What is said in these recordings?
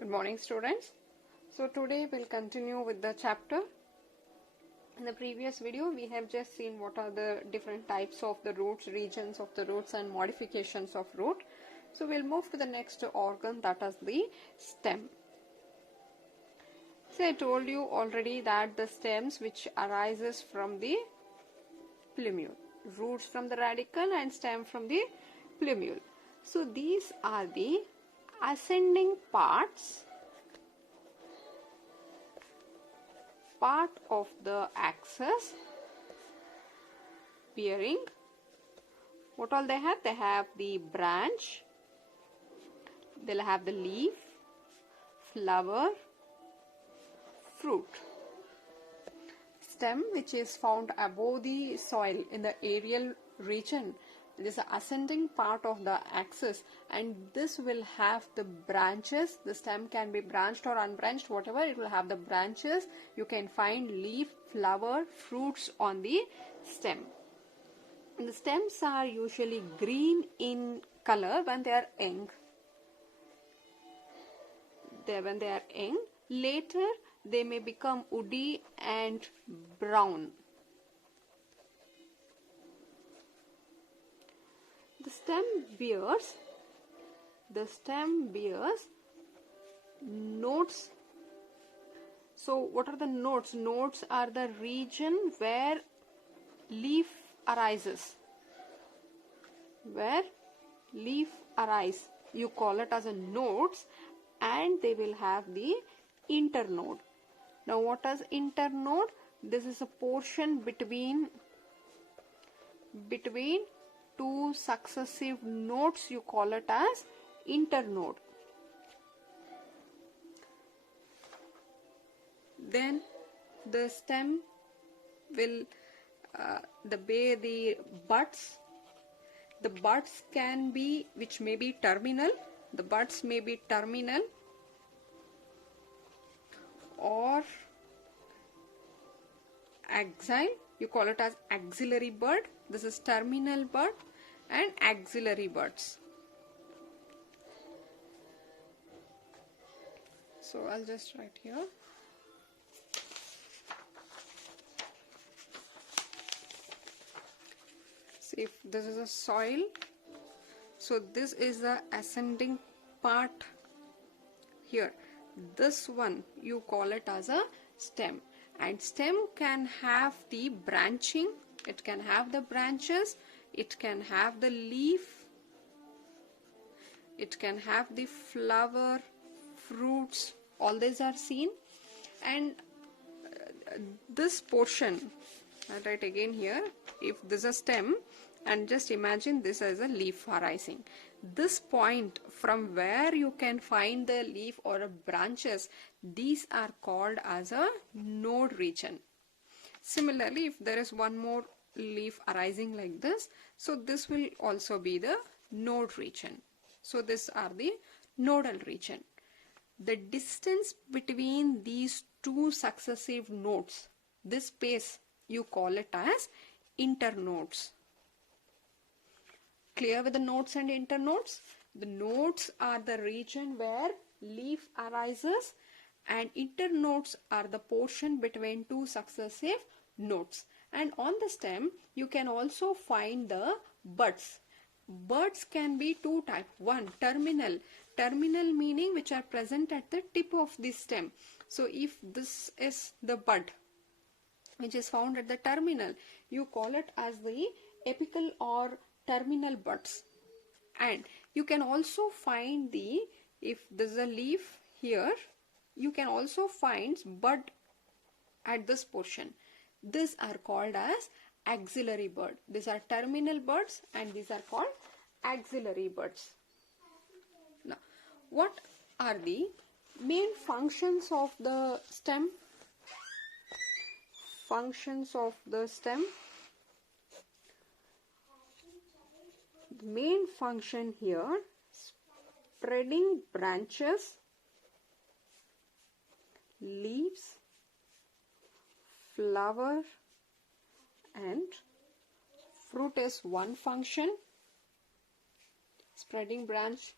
Good morning, students. So today we'll continue with the chapter. In the previous video we have just seen what are the different types of the roots, regions of the roots and modifications of root. So we'll move to the next organ, that is the stem. So I told you already that the stems which arises from the plumule, roots from the radicle and stem from the plumule. So these are the ascending parts, part of the axis bearing, what all they have? They have the branch, they'll have the leaf, flower, fruit. Stem which is found above the soil in the aerial region. This is the ascending part of the axis, and this will have the branches. The stem can be branched or unbranched, whatever, it will have the branches. You can find leaf, flower, fruits on the stem. And the stems are usually green in color when they are young. When they are young, later they may become woody and brown. The stem bears nodes. So what are the nodes? Nodes are the region where leaf arises. Where leaf arise, you call it as a nodes, and they will have the internode. Now what is internode? This is a portion between two successive nodes, you call it as internode. Then the stem will the buds. The buds can be, which may be terminal. The buds may be terminal or axile. You call it as axillary bud. This is terminal bud and axillary buds. So I'll just write here. See, if this is a soil, so this is the ascending part here. This one you call it as a stem, and stem can have the branching, it can have the branches, it can have the leaf, it can have the flower, fruits, all these are seen. And this portion, I'll write again here, if this is a stem, and just imagine this as a leaf arising. This point from where you can find the leaf or branches, these are called as a node region. Similarly, if there is one more leaf arising like this, so this will also be the node region. So these are the nodal region. The distance between these two successive nodes, this space, you call it as internodes. Clear with the nodes and internodes? The nodes are the region where leaf arises, and internodes are the portion between two successive nodes. And on the stem you can also find the buds. Buds can be two types. One, terminal. Terminal meaning which are present at the tip of the stem. So if this is the bud which is found at the terminal, you call it as the apical or terminal buds. And you can also find the, if there is a leaf here, you can also find bud at this portion. These are called as axillary bud. These are terminal buds and these are called axillary buds. Now, what are the main functions of the stem? Functions of the stem. The main function here, spreading branches, leaves, flower and fruit is one function. Spreading branch,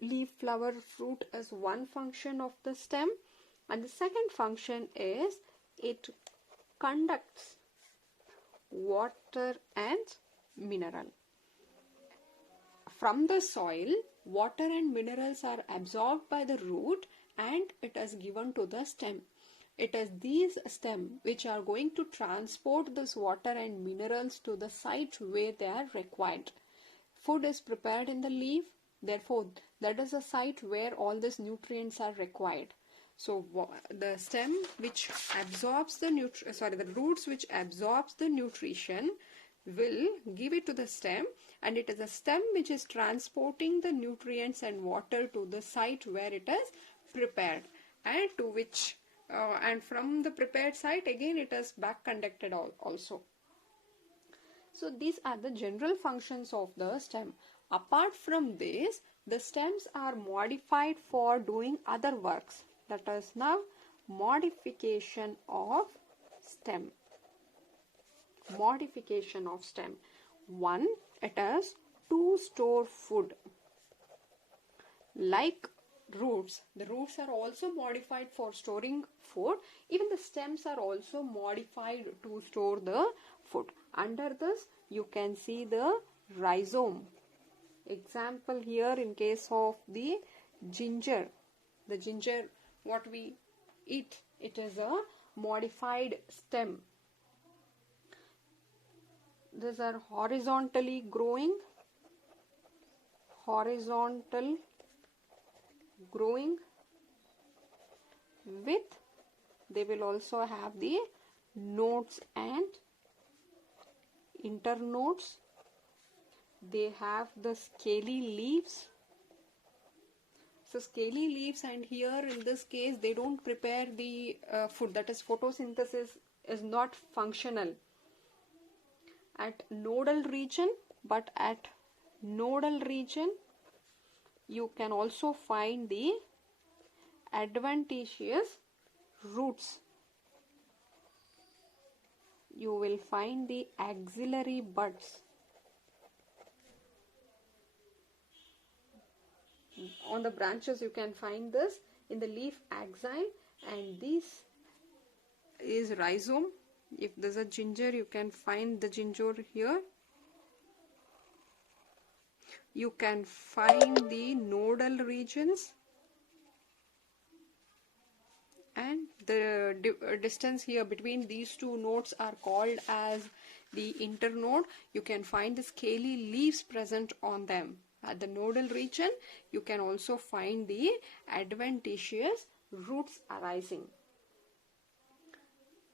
leaf, flower, fruit is one function of the stem, and the second function is it conducts water and mineral. From the soil, water and minerals are absorbed by the root and it is given to the stem. It is these stem which are going to transport this water and minerals to the site where they are required. Food is prepared in the leaf, therefore that is a site where all these nutrients are required. So the stem which absorbs the the roots which absorbs the nutrition will give it to the stem, and it is the stem which is transporting the nutrients and water to the site where it is prepared, and to which and from the prepared site again it is back conducted also. So these are the general functions of the stem. Apart from this, the stems are modified for doing other works. That is now modification of stem. Modification of stem. One, it is to store food. Like roots, the roots are also modified for storing food. Even the stems are also modified to store the food. Under this, you can see the rhizome. Example here in case of the ginger. The ginger, what we eat, it is a modified stem. These are horizontally growing, horizontal growing with, they will also have the nodes and internodes. They have the scaly leaves. So scaly leaves, and here in this case they don't prepare the food, that is photosynthesis is not functional at nodal region, but at nodal region you can also find the adventitious roots. You will find the axillary buds. On the branches you can find this in the leaf axine, and this is rhizome. If there's a ginger, you can find the ginger here. You can find the nodal regions, and the distance here between these two nodes are called as the internode. You can find the scaly leaves present on them. At the nodal region, you can also find the adventitious roots arising.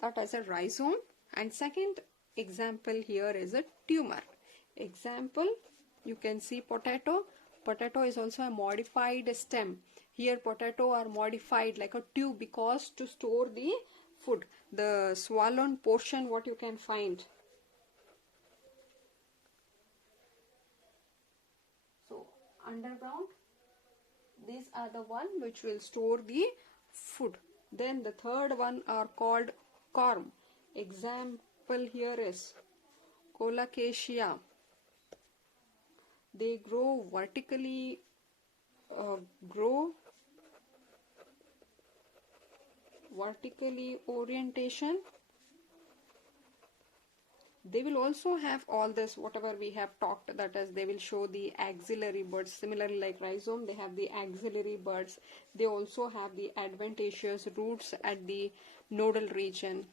That is a rhizome. And second example here is a tumor. Example, you can see potato. Potato is also a modified stem. Here potato are modified like a tube because to store the food. The swollen portion, what you can find. So underground, these are the one which will store the food. Then the third one are called corm. Example here is Colocasia. They grow vertically, orientation. They will also have all this whatever we have talked, that is they will show the axillary buds. Similarly like rhizome, they have the axillary buds. They also have the adventitious roots at the nodal region.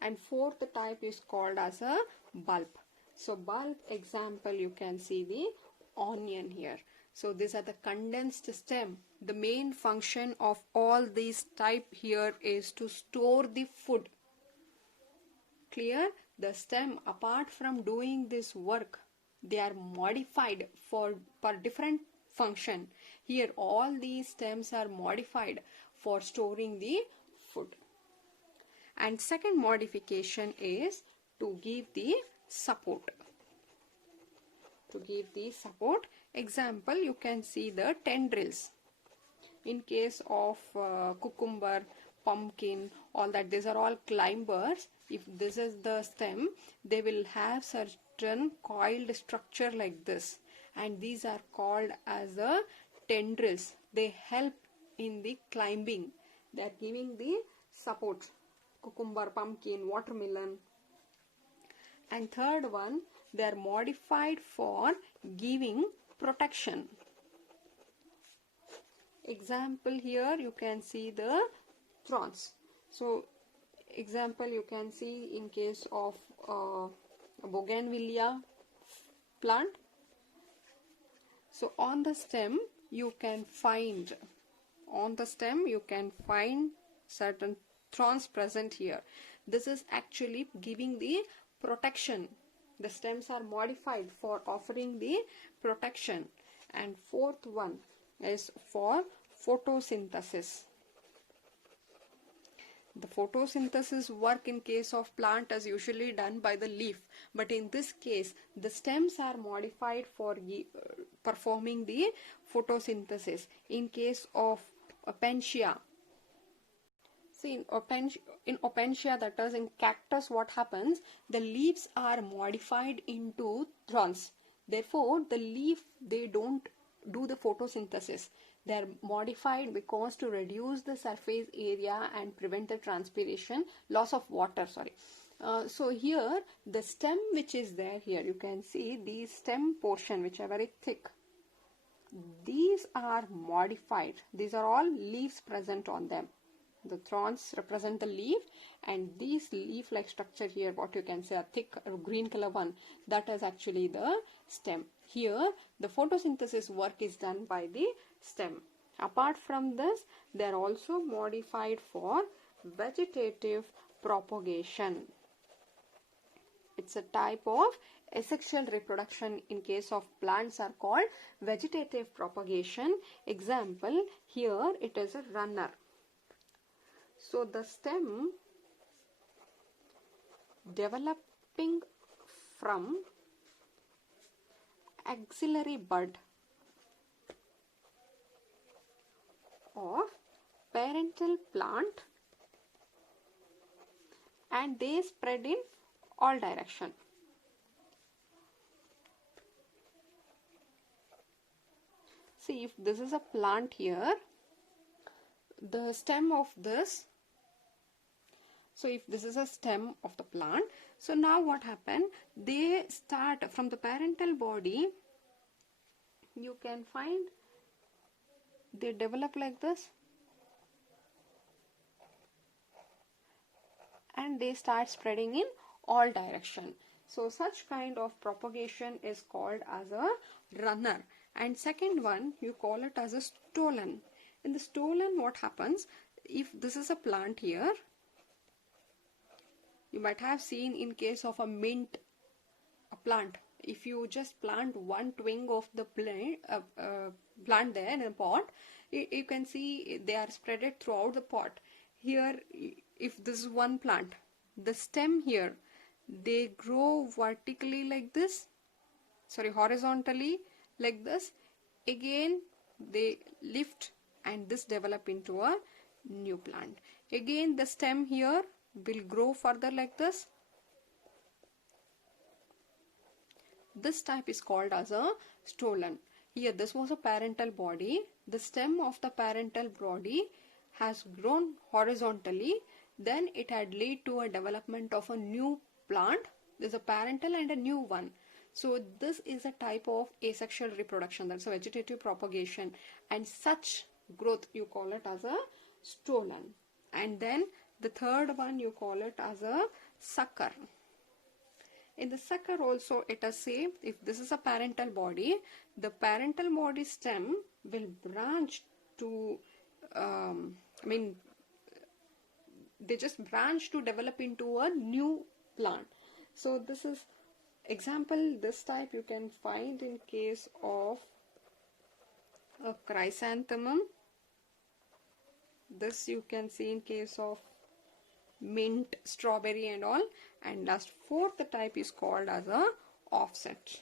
And fourth type is called as a bulb. So bulb example, you can see the onion here. So these are the condensed stem. The main function of all these type here is to store the food. Clear? The stem, apart from doing this work, they are modified for different function. Here all these stems are modified for storing the food. And second modification is to give the support. To give the support. Example, you can see the tendrils. In case of cucumber, pumpkin, all that, these are all climbers. If this is the stem, they will have certain coiled structure like this, and these are called as the tendrils. They help in the climbing. They are giving the support. Cucumber, pumpkin, watermelon. And third one, they are modified for giving protection. Example, here you can see the thorns. So example you can see in case of bougainvillea plant. So on the stem you can find certain thorns present here. This is actually giving the protection. The stems are modified for offering the protection. And fourth one is for photosynthesis. The photosynthesis work in case of plant is usually done by the leaf, but in this case the stems are modified for performing the photosynthesis. In case of opentia, see in opentia, that is in cactus, what happens, the leaves are modified into thorns. Therefore the leaf, they don't do the photosynthesis. They are modified because to reduce the surface area and prevent the transpiration, loss of water, so here the stem which is there, here you can see these stem portion which are very thick. These are modified. These are all leaves present on them. The thorns represent the leaf, and this leaf like structure here, what you can say, a thick green color one, that is actually the stem. Here the photosynthesis work is done by the stem. Apart from this, they are also modified for vegetative propagation. It's a type of asexual reproduction. In case of plants are called vegetative propagation. Example, here it is a runner. So the stem developing from axillary bud of parental plant, and they spread in all direction. See, if this is a plant here, the stem of this, so if this is a stem of the plant, so now what happened, they start from the parental body, you can find they develop like this and they start spreading in all direction. So such kind of propagation is called as a runner. And second one, you call it as a stolon. In the stolon, what happens, if this is a plant here, you might have seen in case of a mint, a plant, if you just plant one twig of the plant there in a pot, you can see they are spread throughout the pot. Here, if this is one plant, the stem here, they grow vertically like this, horizontally like this. Again, they lift and this develop into a new plant. Again, the stem here will grow further like this. This type is called as a stolon. Here, this was a parental body. The stem of the parental body has grown horizontally. Then it had led to a development of a new plant. There's a parental and a new one. So this is a type of asexual reproduction. That's a vegetative propagation. And such growth, you call it as a stolon. And then the third one, you call it as a sucker. In the sucker also it is same. If this is a parental body, the parental body stem will branch to, they just branch to develop into a new plant. So this is example, this type you can find in case of a chrysanthemum. This you can see in case of mint, strawberry and all. And last fourth type is called as a offset.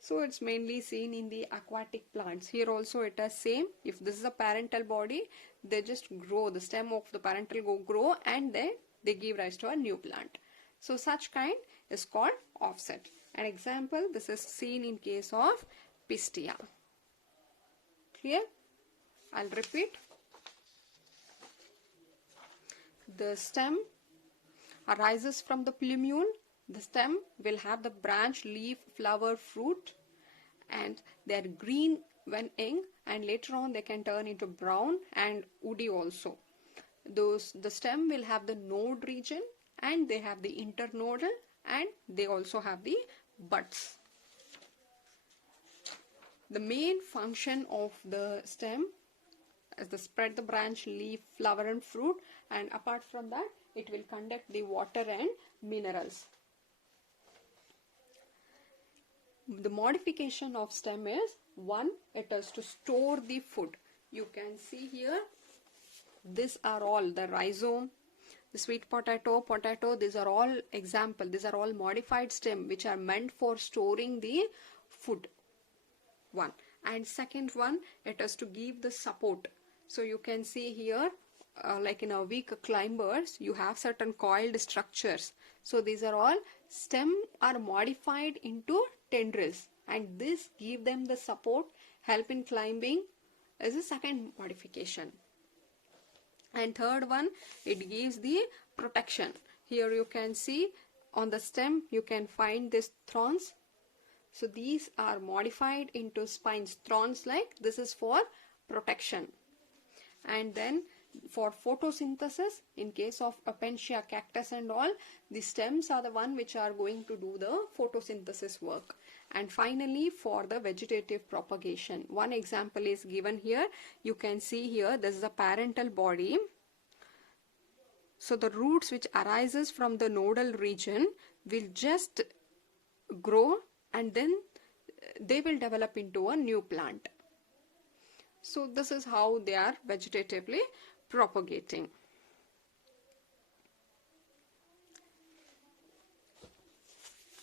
So it's mainly seen in the aquatic plants. Here also it is same. If this is a parental body, they just grow, the stem of the parental grow and then they give rise to a new plant. So such kind is called offset. An example, this is seen in case of pistia. Clear? I'll repeat. The stem arises from the plumule. The stem will have the branch, leaf, flower, fruit, and they are green when young, and later on they can turn into brown and woody also. The stem will have the node region, and they have the internodal, and they also have the buds. The main function of the stem is to spread the branch, leaf, flower and fruit, and apart from that it will conduct the water and minerals. The modification of stem is, one, it is to store the food. You can see here, these are all the rhizome, the sweet potato, these are all example. These are all modified stem which are meant for storing the food. One. And second one, it is to give the support. So you can see here, like in a weak climbers, you have certain coiled structures. So these are all stem are modified into tendrils, and this give them the support, help in climbing is the second modification. And third one, it gives the protection. Here you can see on the stem you can find these thorns. So these are modified into spines, thorns like this is for protection. And then for photosynthesis, in case of Opentia, cactus and all, the stems are the one which are going to do the photosynthesis work. And finally, for the vegetative propagation, one example is given here. You can see here, this is a parental body. So the roots which arises from the nodal region will just grow, and then they will develop into a new plant. So this is how they are vegetatively propagating.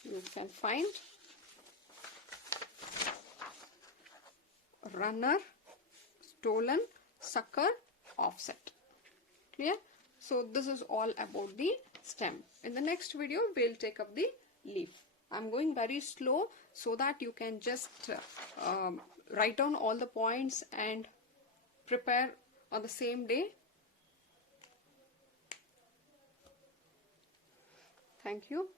You can find runner, stolen, sucker, offset. Clear? So this is all about the stem. In the next video, we'll take up the leaf. I'm going very slow so that you can just write down all the points and prepare on the same day. Thank you.